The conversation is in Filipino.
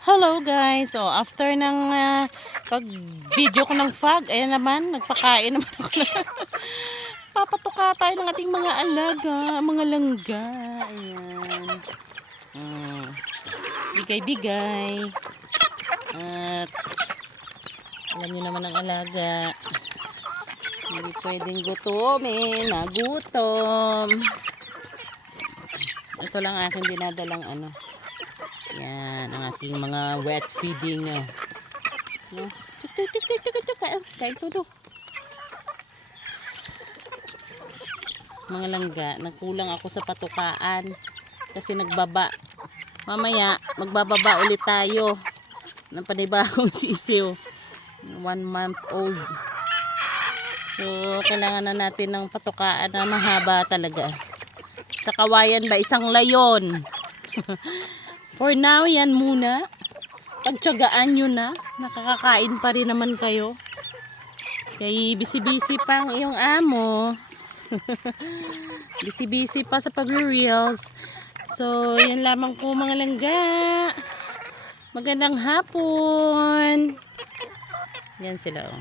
Hello guys, so after ng pag-video ko ng fog, ayan naman, nagpakain naman ako na. Papatuka tayo ng ating mga alaga, mga langga. Ayan. Bigay-bigay. At alam niyo naman ang alaga. Hindi pwedeng gutomin, nagutom. Ito lang aking dinadalang ano. Yan, ang aking mga wet feeding. No? Kain todo. Mga langga, nagkulang ako sa patukaan kasi nagbaba. Mamaya, magbababa ulit tayo ng panibagong sisiw. 1 month old. So, kailangan na natin ng patukaan na mahaba talaga. Sa kawayan ba, isang layon. For now, yan muna. Pagtsagaan nyo na. Nakakakain pa rin naman kayo. Kaya busy-busy pang iyong amo. Busy-busy pa sa pag-reels. So, yan lamang po mga langga. Magandang hapon. Yan sila oh.